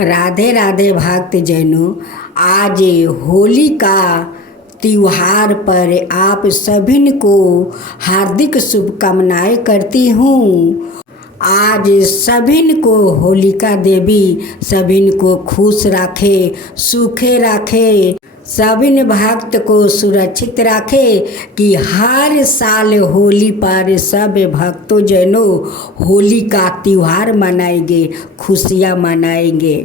राधे राधे भक्तजनों, आज होली का त्योहार पर आप सभी को हार्दिक शुभकामनाएं करती हूँ। आज सभी को होलिका देवी सभी को खुश रखे, सूखे रखे, सभी भक्त को सुरक्षित रखे कि हर साल होली पर सब भक्तों जनों होली का त्योहार मनाएंगे, खुशियाँ मनाएंगे।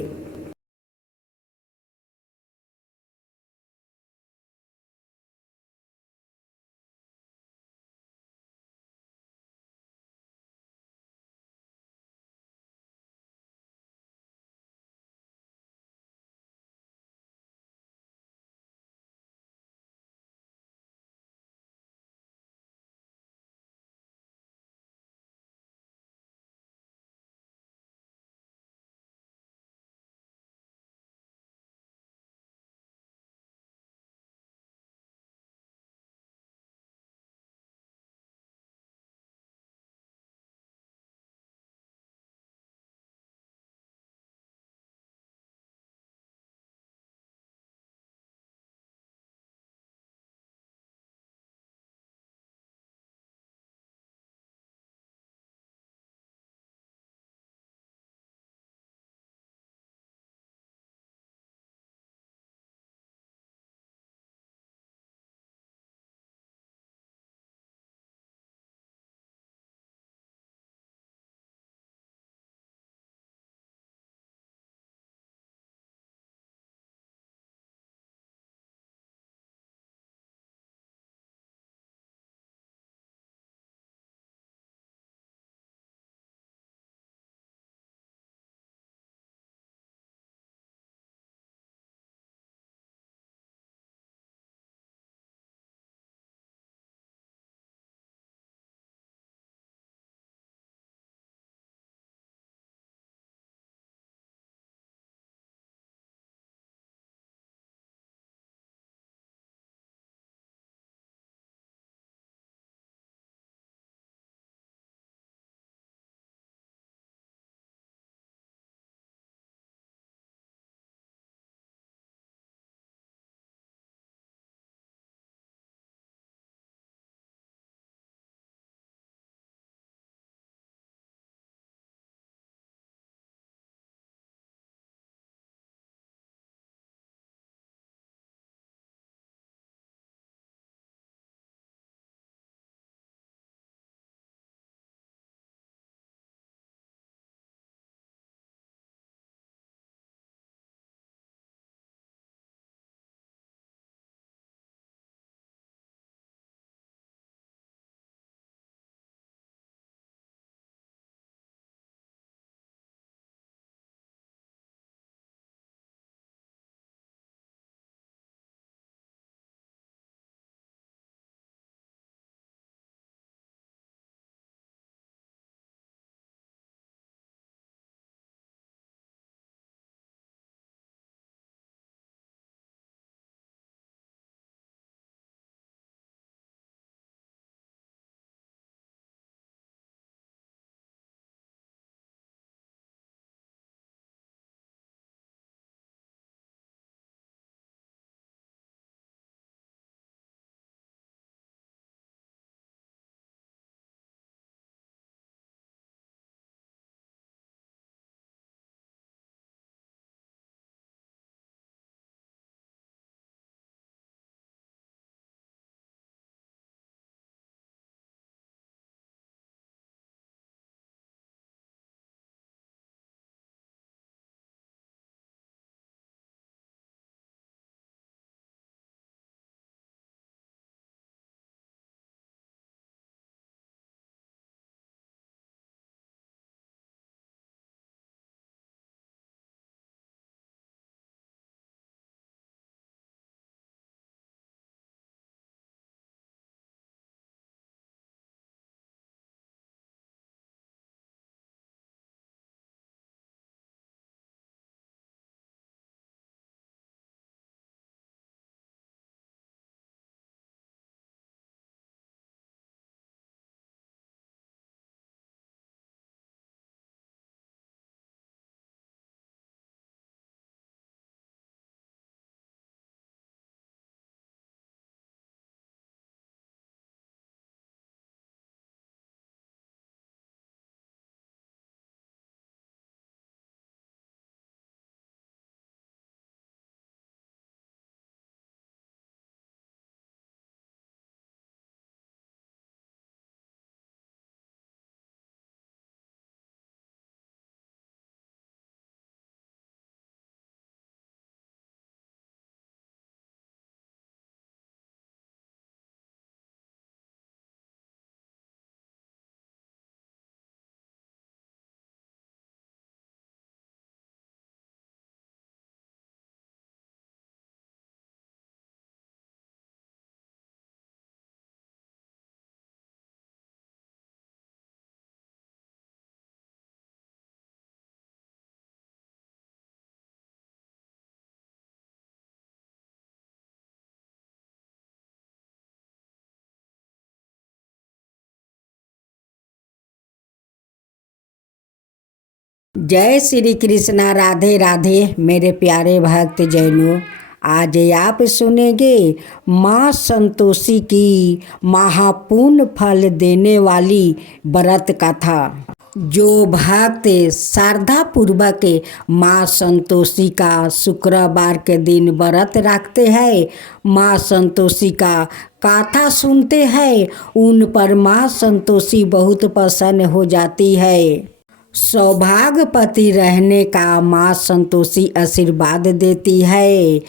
जय श्री कृष्णा, राधे राधे मेरे प्यारे भक्त जैनों। आज आप सुनेंगे माँ संतोषी की महापुण्य फल देने वाली व्रत कथा। जो भक्त श्रद्धा पूर्वक माँ संतोषी का शुक्रवार के दिन व्रत रखते हैं, माँ संतोषी का कथा सुनते हैं, उन पर माँ संतोषी बहुत प्रसन्न हो जाती है। सौभाग्यवती रहने का माँ संतोषी आशीर्वाद देती है।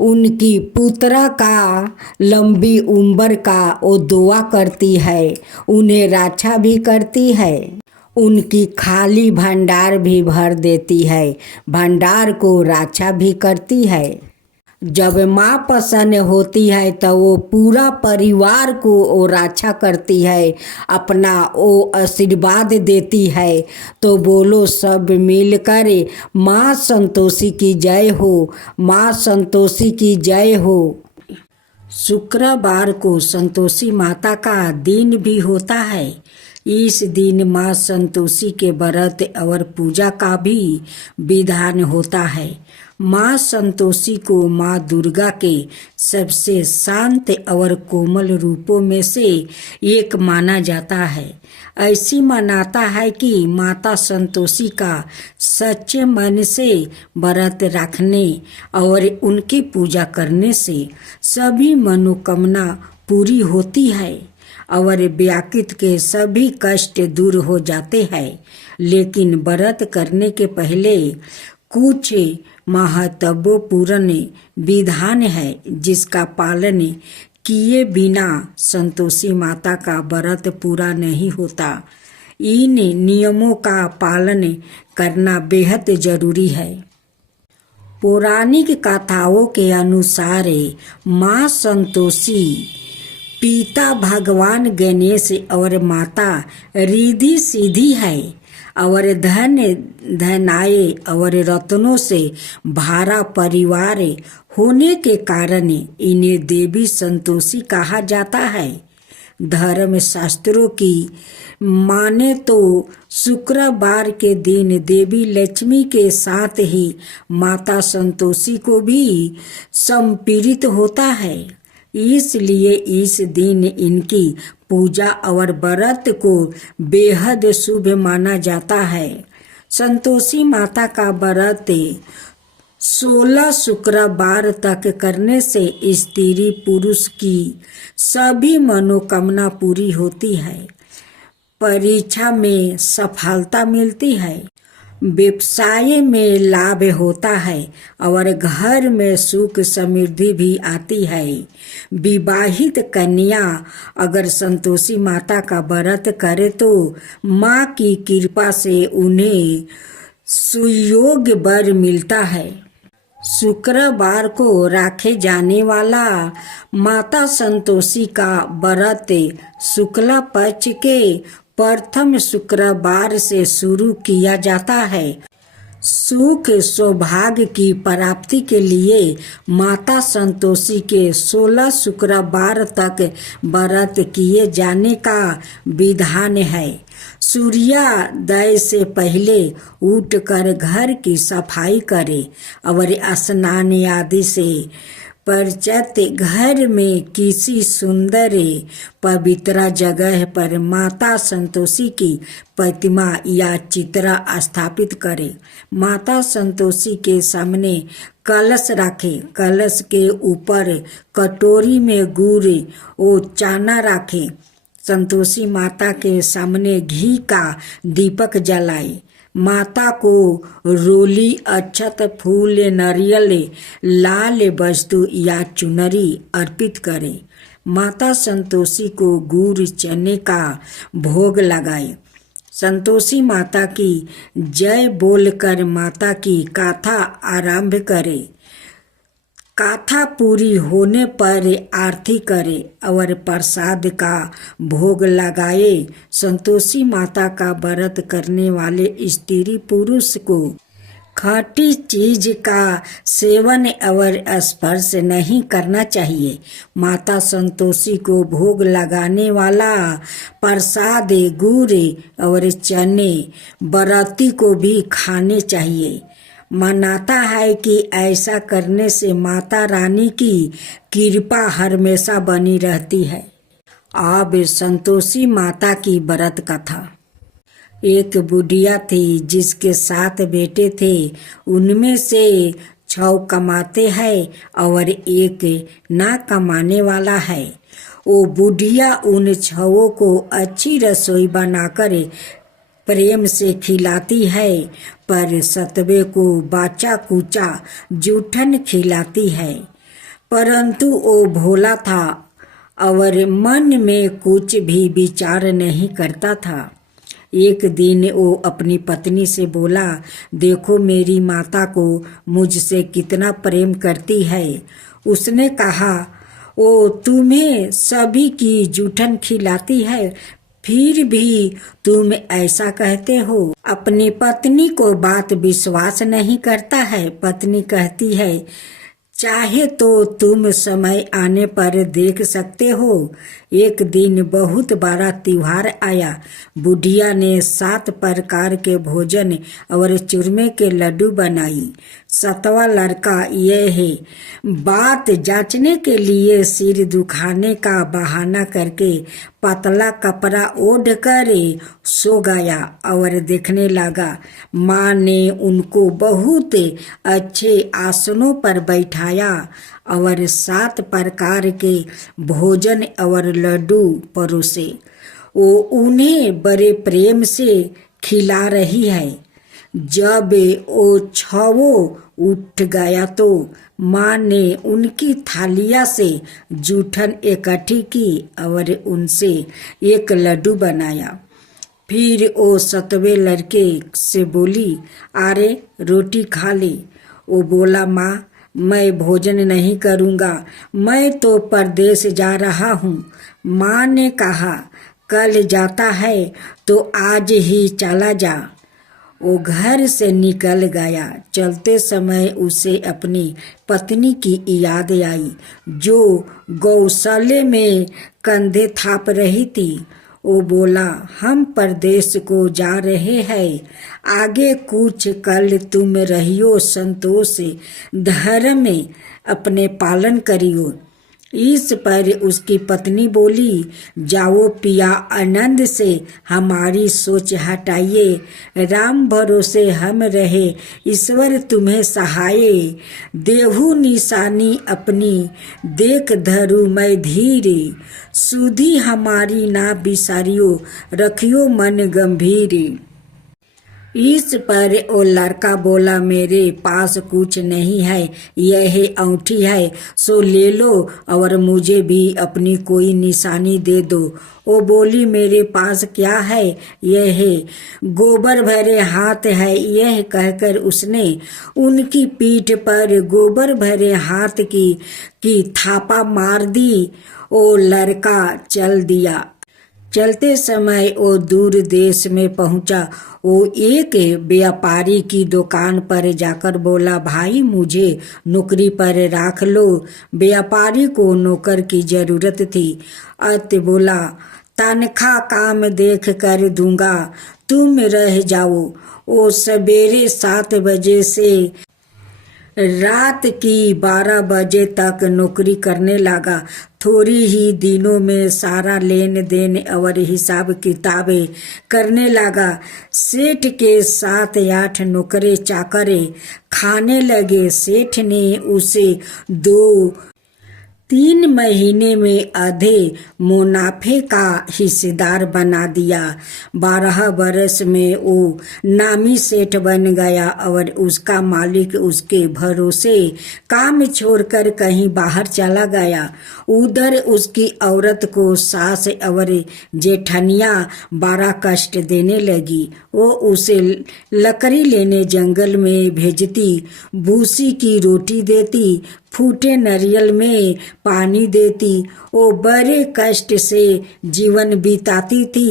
उनकी पुत्र का लंबी उम्र का वो दुआ करती है, उन्हें रक्षा भी करती है। उनकी खाली भंडार भी भर देती है, भंडार को रक्षा भी करती है। जब माँ प्रसन्न होती है तो वो पूरा परिवार को वो रक्षा करती है, अपना वो आशीर्वाद देती है। तो बोलो सब मिलकर माँ संतोषी की जय हो, माँ संतोषी की जय हो। शुक्रवार को संतोषी माता का दिन भी होता है। इस दिन माँ संतोषी के व्रत और पूजा का भी विधान होता है। माँ संतोषी को माँ दुर्गा के सबसे शांत और कोमल रूपों में से एक माना जाता है। ऐसी मान्यता है कि माता संतोषी का सच्चे मन से व्रत रखने और उनकी पूजा करने से सभी मनोकामना पूरी होती है और व्याकृत के सभी कष्ट दूर हो जाते हैं। लेकिन व्रत करने के पहले कुछ महत्वपूर्ण विधान है जिसका पालन किए बिना संतोषी माता का व्रत पूरा नहीं होता। इन नियमों का पालन करना बेहद जरूरी है। पौराणिक कथाओं के अनुसार माँ संतोषी पिता भगवान गणेश और माता रिद्धि सिद्धि है और धन धनाए और रत्नों से भरा परिवार होने के कारण इन्हें देवी संतोषी कहा जाता है। धर्म शास्त्रों की माने तो शुक्रवार के दिन देवी लक्ष्मी के साथ ही माता संतोषी को भी समर्पित होता है। इसलिए इस दिन इनकी पूजा और व्रत को बेहद शुभ माना जाता है। संतोषी माता का व्रत 16 शुक्रवार तक करने से स्त्री पुरुष की सभी मनोकामना पूरी होती है, परीक्षा में सफलता मिलती है, व्यवसाय में लाभ होता है और घर में सुख समृद्धि भी आती है। विवाहित कन्या अगर संतोषी माता का व्रत करे तो माँ की कृपा से उन्हें सुयोग्य वर मिलता है। शुक्रवार को रखे जाने वाला माता संतोषी का व्रत शुक्ला पक्ष के प्रथम शुक्रवार से शुरू किया जाता है। सुख सौभाग्य की प्राप्ति के लिए माता संतोषी के 16 शुक्रवार तक व्रत किए जाने का विधान है। सूर्योदय से पहले उठकर घर की सफाई करें और स्नान आदि से पश्चात घर में किसी सुंदर पवित्र जगह पर माता संतोषी की प्रतिमा या चित्र स्थापित करें। माता संतोषी के सामने कलश रखें। कलश के ऊपर कटोरी में गुड़ और चना रखें। संतोषी माता के सामने घी का दीपक जलाएं। माता को रोली, अक्षत, फूल, नारियल, लाल वस्तु या चुनरी अर्पित करें। माता संतोषी को गुड़ चने का भोग लगाएं। संतोषी माता की जय बोलकर माता की गाथा आरंभ करें। गाथा पूरी होने पर आरती करे और प्रसाद का भोग लगाए। संतोषी माता का व्रत करने वाले स्त्री पुरुष को खट्टी चीज का सेवन और स्पर्श नहीं करना चाहिए। माता संतोषी को भोग लगाने वाला प्रसाद गुड़ और चने व्रती को भी खाने चाहिए। मानता है कि ऐसा करने से माता रानी की कृपा हमेशा बनी रहती है। अब संतोषी माता की व्रत कथा। एक बुढ़िया थी जिसके 7 बेटे थे। उनमें से 6 कमाते हैं और एक ना कमाने वाला है। वो बुढ़िया उन 6 को अच्छी रसोई बनाकर प्रेम से खिलाती है, पर 7वें को बाचा कुचा जूठन खिलाती है। परंतु वो भोला था और मन में कुछ भी विचार नहीं करता था। एक दिन वो अपनी पत्नी से बोला, देखो मेरी माता को मुझसे कितना प्रेम करती है। उसने कहा, वो तुम्हें सभी की जूठन खिलाती है, फिर भी तुम ऐसा कहते हो। अपनी पत्नी को बात विश्वास नहीं करता है। पत्नी कहती है, चाहे तो तुम समय आने पर देख सकते हो। एक दिन बहुत बड़ा त्योहार आया। बुढ़िया ने 7 प्रकार के भोजन और चूरमे के लड्डू बनाई। 7वां लड़का यह है बात जांचने के लिए सिर दुखाने का बहाना करके पतला कपड़ा ओढ़ कर सो गया और देखने लगा। माँ ने उनको बहुत अच्छे आसनों पर बैठाया और 7 प्रकार के भोजन और लड्डू परोसे। वो उन्हें बड़े प्रेम से खिला रही है। जब वो 6 उठ गया तो माँ ने उनकी थालिया से जूठन इकट्ठी की और उनसे एक लड्डू बनाया। फिर वो 7वें लड़के से बोली, अरे रोटी खा ले। वो बोला, माँ मैं भोजन नहीं करूँगा, मैं तो परदेश जा रहा हूँ। माँ ने कहा, कल जाता है तो आज ही चला जा। वो घर से निकल गया। चलते समय उसे अपनी पत्नी की याद आई, जो गौशाले में कंधे थाप रही थी। वो बोला, हम परदेश को जा रहे हैं, आगे कुछ कल तुम रहियो संतोष धर्म में अपने पालन करियो। इस पर उसकी पत्नी बोली, जाओ पिया आनंद से हमारी सोच हटाइए। राम भरोसे हम रहे, ईश्वर तुम्हें सहाये। देहु निशानी अपनी देख धरू मैं धीरे। सुधी हमारी ना बिसारियो, रखियो मन गंभीर। इस पर वो लड़का बोला, मेरे पास कुछ नहीं है, यह अंगूठी है, सो ले लो और मुझे भी अपनी कोई निशानी दे दो। वो बोली, मेरे पास क्या है, यह गोबर भरे हाथ है। यह कहकर उसने उनकी पीठ पर गोबर भरे हाथ की थापा मार दी। वो लड़का चल दिया। चलते समय वो दूर देश में पहुंचा। वो एक व्यापारी की दुकान पर जाकर बोला, भाई मुझे नौकरी पर रख लो। व्यापारी को नौकर की जरूरत थी। अत बोला, तनख्वाह काम देख कर दूंगा, तुम रह जाओ। वो सवेरे 7 बजे से रात की 12 बजे तक नौकरी करने लगा। थोड़ी ही दिनों में सारा लेन देन और हिसाब किताबें करने लगा। सेठ के 7-8 नौकरे चाकरे खाने लगे। सेठ ने उसे 2-3 महीने में आधे मुनाफे का हिस्सेदार बना दिया। 12 बरस में वो नामी सेठ बन गया और उसका मालिक उसके भरोसे काम छोड़कर कहीं बाहर चला गया। उधर उसकी औरत को सास और जेठनिया बड़ा कष्ट देने लगी। वो उसे लकड़ी लेने जंगल में भेजती, भूसी की रोटी देती, फूटे नारियल में पानी देती। वो बड़े कष्ट से जीवन बिताती थी।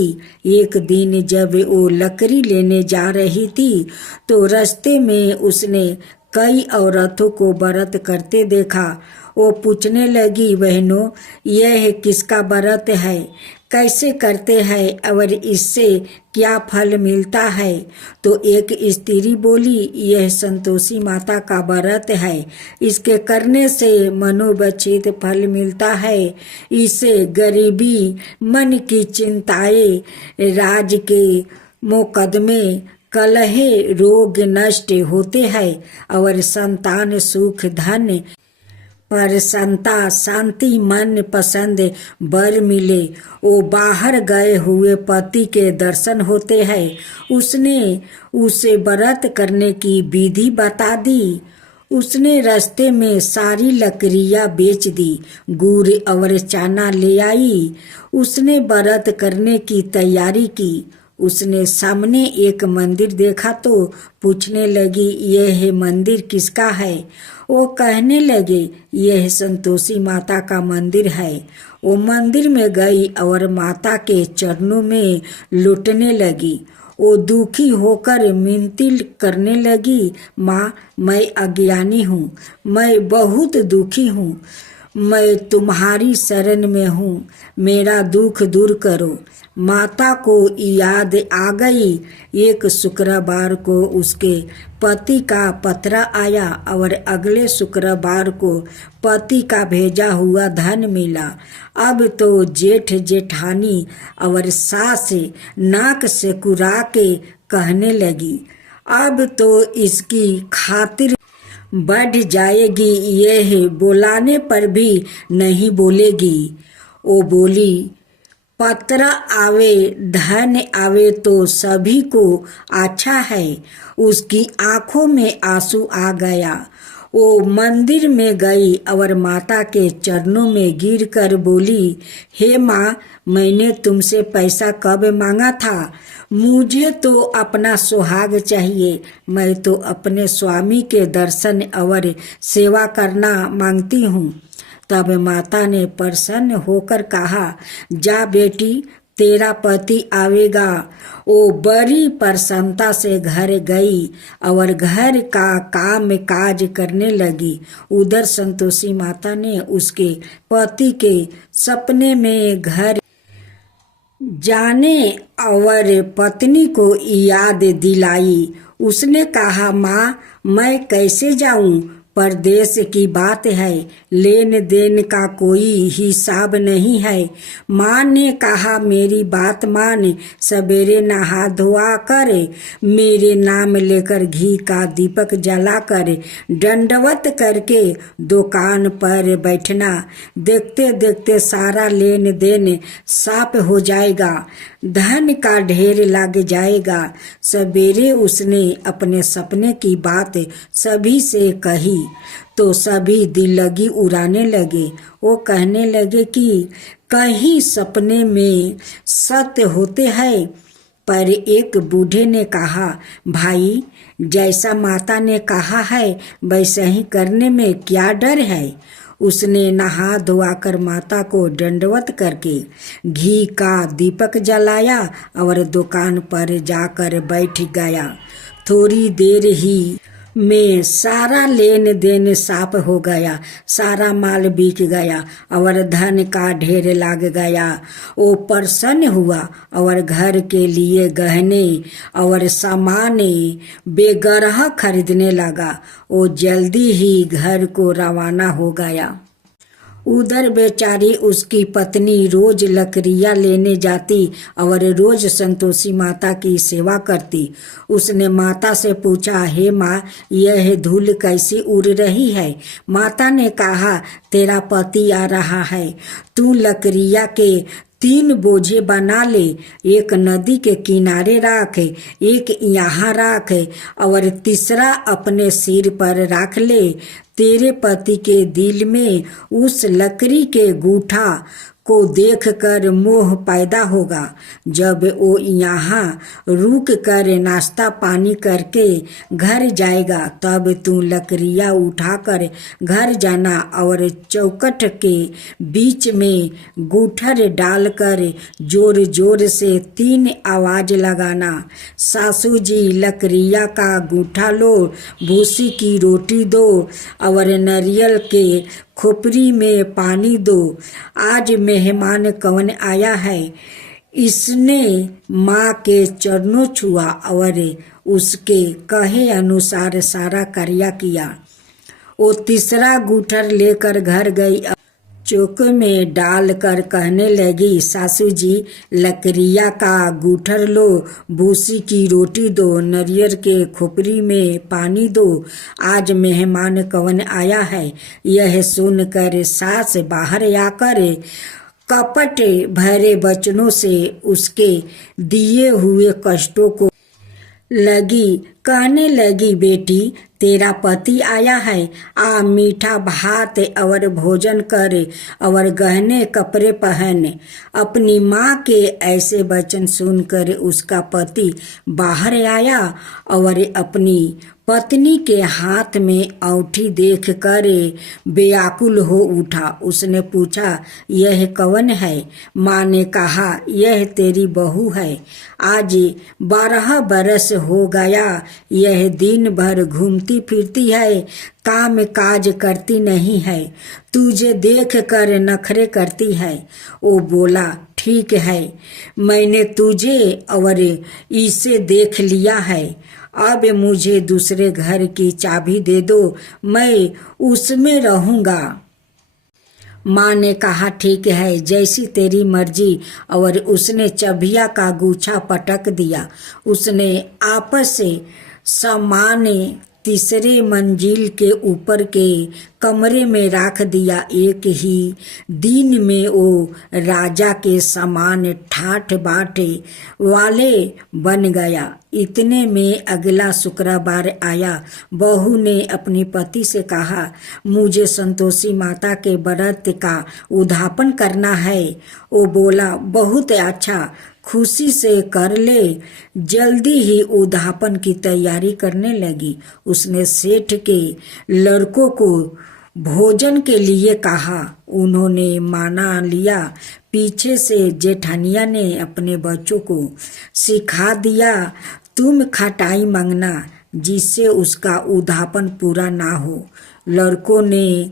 एक दिन जब वो लकड़ी लेने जा रही थी तो रास्ते में उसने कई औरतों को व्रत करते देखा। वो पूछने लगी, बहनों, यह किसका व्रत है, कैसे करते हैं और इससे क्या फल मिलता है? तो एक स्त्री बोली, यह संतोषी माता का व्रत है। इसके करने से मनोवांछित फल मिलता है। इससे गरीबी, मन की चिंताएं, राज के मुकदमे, कलहे, रोग नष्ट होते हैं और संतान, सुख, धन, प्रसन्नता, शांति, मन पसंद वर मिले। वो बाहर गए हुए पति के दर्शन होते हैं। उसने उसे व्रत करने की विधि बता दी। उसने रास्ते में सारी लकड़ियां बेच दी, गुड़ और चना ले आई। उसने व्रत करने की तैयारी की। उसने सामने एक मंदिर देखा तो पूछने लगी, यह मंदिर किसका है? वो कहने लगे, यह संतोषी माता का मंदिर है। वो मंदिर में गई और माता के चरणों में लुटने लगी। वो दुखी होकर मिनती करने लगी, माँ, मैं अज्ञानी हूँ, मैं बहुत दुखी हूँ, मैं तुम्हारी शरण में हूँ, मेरा दुख दूर करो। माता को याद आ गई। एक शुक्रवार को उसके पति का पत्र आया और अगले शुक्रवार को पति का भेजा हुआ धन मिला। अब तो जेठ जेठानी और सास नाक से कुरा के कहने लगी, अब तो इसकी खातिर बढ़ जाएगी, यह बुलाने पर भी नहीं बोलेगी। वो बोली, पत्र आवे, धन आवे तो सभी को अच्छा है। उसकी आंखों में आंसू आ गया। वो मंदिर में गई और माता के चरणों में गिरकर बोली, हे माँ, मैंने तुमसे पैसा कब मांगा था? मुझे तो अपना सुहाग चाहिए। मैं तो अपने स्वामी के दर्शन और सेवा करना मांगती हूँ। तब माता ने प्रसन्न होकर कहा, जा बेटी, तेरा पति आवेगा। वो बड़ी प्रसन्नता से घर गई और घर का काम काज करने लगी। उधर संतोषी माता ने उसके पति के सपने में घर जाने और पत्नी को याद दिलाई। उसने कहा, माँ, मैं कैसे जाऊं? परदेश की बात है, लेन देन का कोई हिसाब नहीं है। माँ ने कहा, मेरी बात मान, सवेरे नहा धोआ कर मेरे नाम लेकर घी का दीपक जला कर दंडवत करके दुकान पर बैठना। देखते देखते सारा लेन देन साफ हो जाएगा, धन का ढेर लग जाएगा। सवेरे उसने अपने सपने की बात सभी से कही तो सभी दिल लगी उड़ाने लगे। वो कहने लगे कि कहीं सपने में सत्य होते हैं। पर एक बूढ़े ने कहा, भाई, जैसा माता ने कहा है वैसा ही करने में क्या डर है? उसने नहा धोआकर माता को दंडवत करके घी का दीपक जलाया और दुकान पर जाकर बैठ गया। थोड़ी देर ही में सारा लेन देन साफ हो गया, सारा माल बिक गया और धन का ढेर लग गया। वो प्रसन्न हुआ और घर के लिए गहने और सामान बेगरह खरीदने लगा। वो जल्दी ही घर को रवाना हो गया। उधर बेचारी उसकी पत्नी रोज लकड़ियाँ लेने जाती और रोज संतोषी माता की सेवा करती। उसने माता से पूछा, हे माँ, यह धूल कैसी उड़ रही है? माता ने कहा, तेरा पति आ रहा है, तू लकड़ियाँ के 3 बोझे बना ले, एक नदी के किनारे रख, एक यहाँ रख और तीसरा अपने सिर पर रख ले। तेरे पति के दिल में उस लकड़ी के गूठा को देखकर मोह पैदा होगा। जब वो यहाँ रुक कर नाश्ता पानी करके घर जाएगा तब तू लकड़ियाँ उठाकर घर जाना और चौखट के बीच में गूठर डालकर जोर जोर से 3 आवाज लगाना। सासू जी लकड़िया का गूठा लो, भूसी की रोटी दो और नारियल के खोपड़ी में पानी दो। आज मेहमान कौन आया है? इसने माँ के चरणों छुआ और उसके कहे अनुसार सारा कार्य किया। वो तीसरा गूठर लेकर घर गई। चौक में डालकर कहने लगी, सासू जी लकड़िया का गूठर लो, भूसी की रोटी दो, नारियल के खोपड़ी में पानी दो। आज मेहमान कौन आया है? यह सुनकर सास बाहर आकर कपट भरे वचनों से उसके दिए हुए कष्टों को कहने लगी, बेटी तेरा पति आया है, आ मीठा भात और भोजन कर और गहने कपड़े पहन। अपनी माँ के ऐसे वचन सुनकर उसका पति बाहर आया और अपनी पत्नी के हाथ में औंठी देख कर व्याकुल हो उठा। उसने पूछा, यह कौन है? माँ ने कहा, यह तेरी बहू है। आज 12 बरस हो गया, यह दिन भर घूमती फिरती है, काम काज करती नहीं है, तुझे देख कर नखरे करती है। वो बोला, ठीक है, मैंने तुझे और इसे देख लिया है, अब मुझे दूसरे घर की चाबी दे दो, मैं उसमें रहूँगा। माँ ने कहा, ठीक है, जैसी तेरी मर्जी। और उसने चाबिया का गुच्छा पटक दिया। उसने आपस से सामान तीसरे मंजिल के ऊपर के कमरे में रख दिया। एक ही दिन में वो राजा के समान ठाठ बाट वाले बन गया। इतने में अगला शुक्रवार आया। बहू ने अपने पति से कहा, मुझे संतोषी माता के व्रत का उद्यापन करना है। वो बोला, बहुत अच्छा, खुशी से कर ले। जल्दी ही उद्यापन की तैयारी करने लगी। उसने सेठ के लड़कों को भोजन के लिए कहा। उन्होंने माना लिया। पीछे से जेठानिया ने अपने बच्चों को सिखा दिया, तुम खटाई मांगना जिससे उसका उद्यापन पूरा ना हो। लड़कों ने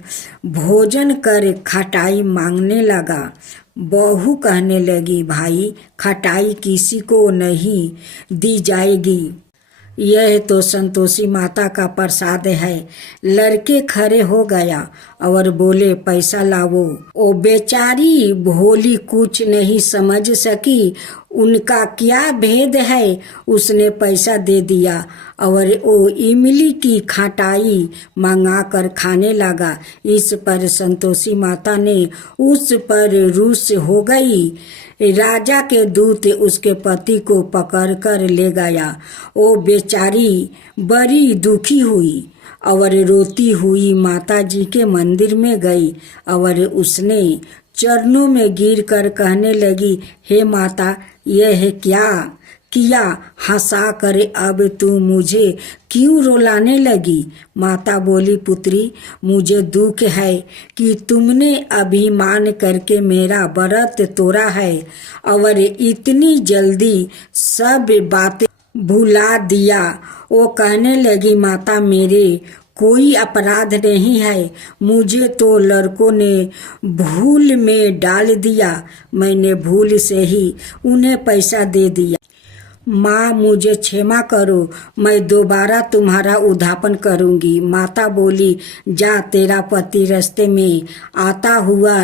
भोजन कर खटाई मांगने लगा। बहू कहने लगी, भाई खटाई किसी को नहीं दी जाएगी, यह तो संतोषी माता का प्रसाद है। लड़के खड़े हो गया और बोले, पैसा लाओ। ओ बेचारी भोली कुछ नहीं समझ सकी, उनका क्या भेद है। उसने पैसा दे दिया और वो इमली की खटाई मंगा कर खाने लगा। इस पर संतोषी माता ने उस पर रुष्ट हो गई। राजा के दूत उसके पति को पकड़कर ले गया। वो बेचारी बड़ी दुखी हुई और रोती हुई माता जी के मंदिर में गई और उसने चरणों में गिरकर कहने लगी, हे माता, यह क्या किया? हंसा कर अब तू मुझे क्यों रुलाने लगी? माता बोली, पुत्री, मुझे दुख है कि तुमने अभिमान करके मेरा व्रत तोड़ा है और इतनी जल्दी सब बातें भुला दिया। वो कहने लगी, माता, मेरे कोई अपराध नहीं है, मुझे तो लड़कों ने भूल में डाल दिया, मैंने भूल से ही उन्हें पैसा दे दिया। माँ, मुझे क्षमा करो, मैं दोबारा तुम्हारा उद्यापन करूँगी। माता बोली, जा, तेरा पति रास्ते में आता हुआ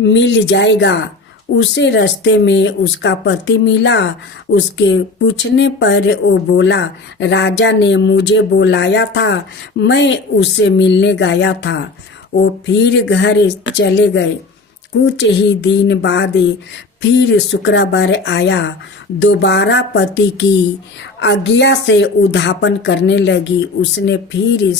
मिल जाएगा। उसे रास्ते में उसका पति मिला। उसके पूछने पर वो बोला, राजा ने मुझे बुलाया था, मैं उससे मिलने गया था। वो फिर घर चले गए। कुछ ही दिन बाद फिर शुक्रवार आया। दोबारा पति की आज्ञा से उद्यापन करने लगी। उसने फिर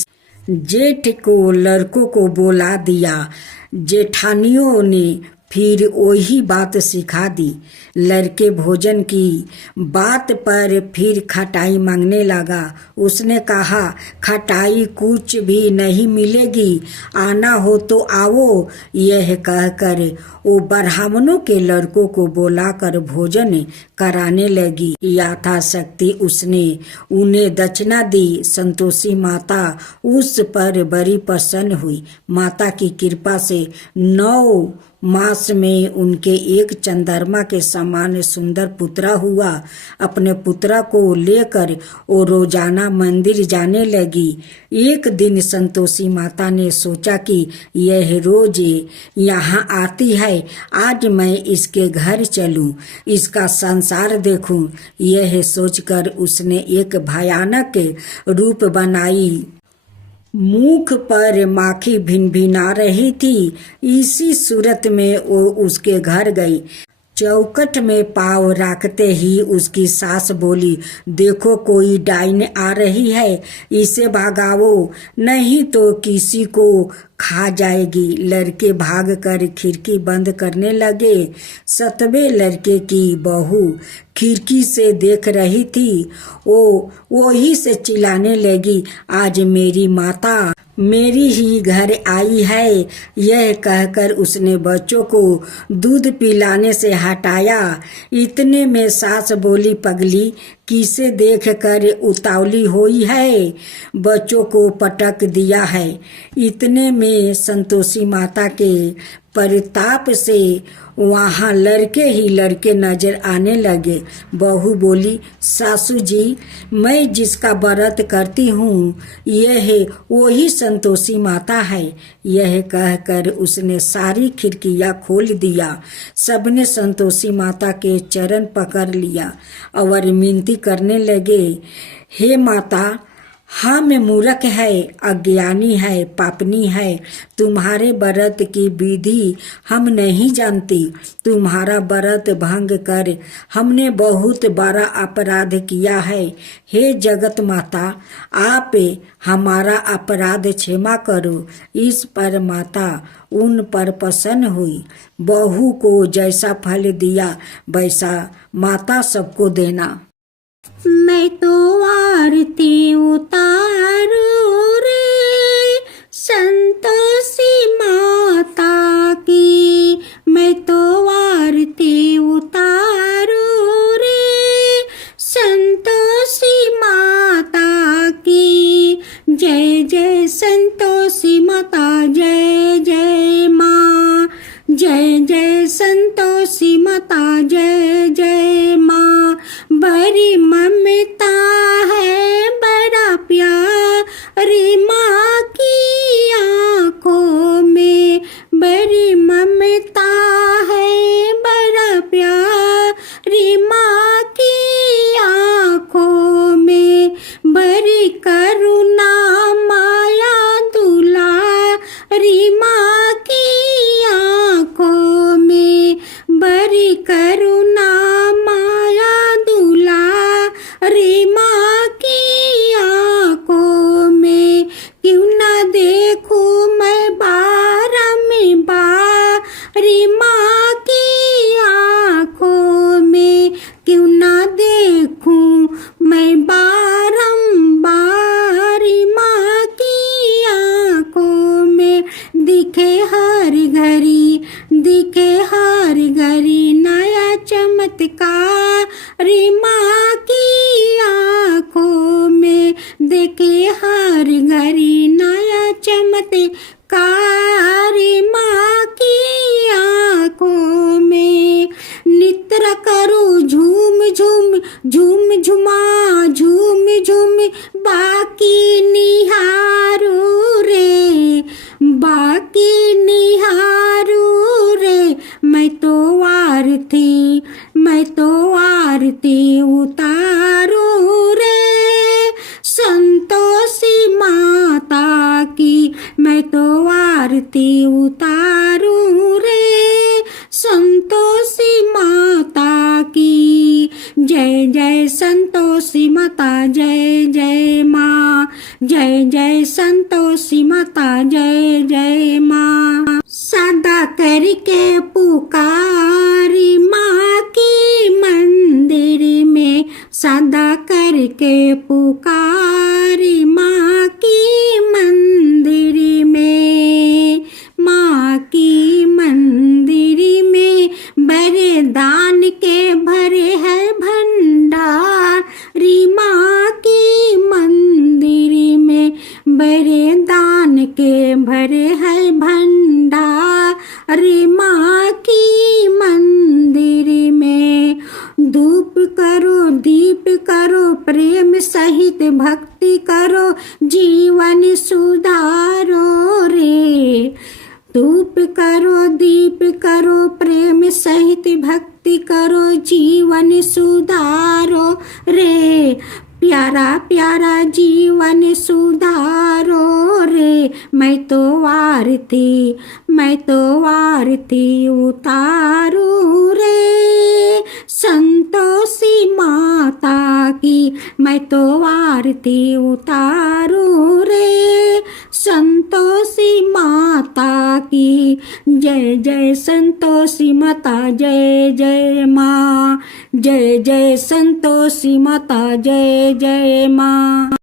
जेठ को लड़कों को बुला दिया। जेठानियों ने फिर वही बात सिखा दी। लड़के भोजन की बात पर फिर खटाई मांगने लगा। उसने कहा, खटाई कुछ भी नहीं मिलेगी, आना हो तो आओ। यह कहकर वो ब्राह्मणों के लड़कों को बुलाकर भोजन कराने लगी। यथाशक्ति उसने उन्हें दक्षिणा दी। संतोषी माता उस पर बड़ी प्रसन्न हुई। माता की कृपा से 9 मास में उनके एक चंद्रमा के समान सुंदर पुत्रा हुआ। अपने पुत्रा को लेकर वो रोजाना मंदिर जाने लगी। एक दिन संतोषी माता ने सोचा कि यह रोज यहाँ आती है, आज मैं इसके घर चलूं, इसका संसार देखूं। यह सोचकर उसने एक भयानक रूप बनाई। मुख पर माखी भिनभिना रही थी। इसी सूरत में वो उसके घर गई। चौखट में पाँव रखते ही उसकी सास बोली, देखो कोई डाइन आ रही है, इसे भगाओ, नहीं तो किसी को खा जाएगी। लड़के भागकर खिड़की बंद करने लगे। 7वें लड़के की बहू खिड़की से देख रही थी। वो ही से चिल्लाने लगी, आज मेरी माता मेरी ही घर आई है। यह कहकर उसने बच्चों को दूध पिलाने से हटाया। इतने में सास बोली, पगली किसे देख कर उतावली हुई है, बच्चों को पटक दिया है। इतने में संतोषी माता के परिताप से वहाँ लड़के ही लड़के नजर आने लगे। बहू बोली, सासू जी, मैं जिसका व्रत करती हूँ यह वही संतोषी माता है। यह कहकर उसने सारी खिड़कियाँ खोल दिया। सबने संतोषी माता के चरण पकड़ लिया और विनती करने लगे, हे माता, हम मूर्ख है, अज्ञानी है, पापनी है, तुम्हारे व्रत की विधि हम नहीं जानती। तुम्हारा व्रत भंग कर हमने बहुत बड़ा अपराध किया है। हे जगत माता, आप हमारा अपराध क्षमा करो। इस पर माता उन पर प्रसन्न हुई। बहू को जैसा फल दिया वैसा माता सबको देना। मैं तो आरती उतारू रे संतोषी माता की, मैं तो आरती उतारू रे संतोषी माता की। जय जय संतोषी माता, जय जय माँ, जय जय संतोषी माता, जय जय माँ। बड़ी ममता है, बड़ा प्यारी माँ की आँखों में, बड़ी ममता है, बड़ा प्यारी माँ की आँखों में, बड़ी करुणा माया दुलारी माँ की आँखों में, बड़ी करुणा रे माँ की आँखों में। क्यों ना देखूं मैं बारी माँ की आँखों में, क्यों ना देखूं मैं बारी माँ की आँखों में। दिखे हर घड़ी, दिखे हर घड़ी नया चमत्कार माँ की आँखों में, देखे हर घड़ी नया चमत्कार माँ की आँखों में। नित्र करूँ झूम झूम झूम झुमा झूम झूम, बाकी निहारू रे, बाकी निहारू रे। मैं तो आरती, मैं तो आरती उतारू रे संतोषी माता की, मैं तो आरती उतारू रे संतोषी माता की। जय जय संतोषी माता, जय जय माँ, जय जय संतोषी माता, जय जय माँ। सदा करके पुकारी माँ की मंदिर में, सदा करके पुकारी माँ की मंदिर में, माँ की मंदिर में वरदान के भरे है भंडार, री माँ की मंदिर में वरदान के भरे है भंडार, रे माँ की मंदिर में। धूप करो दीप करो प्रेम सहित भक्ति करो जीवन सुधारो रे, धूप करो दीप करो प्रेम सहित भक्ति करो जीवन सुधारो रे, प्यारा प्यारा जीवन सुधारो रे। मैं तो आरती उतारू रे संतोषी माता की, मैं तो आरती उतारू रे संतोषी माता की। जय जय संतोषी माता, जय जय माँ, जय जय संतोषी माता, जय जय माँ।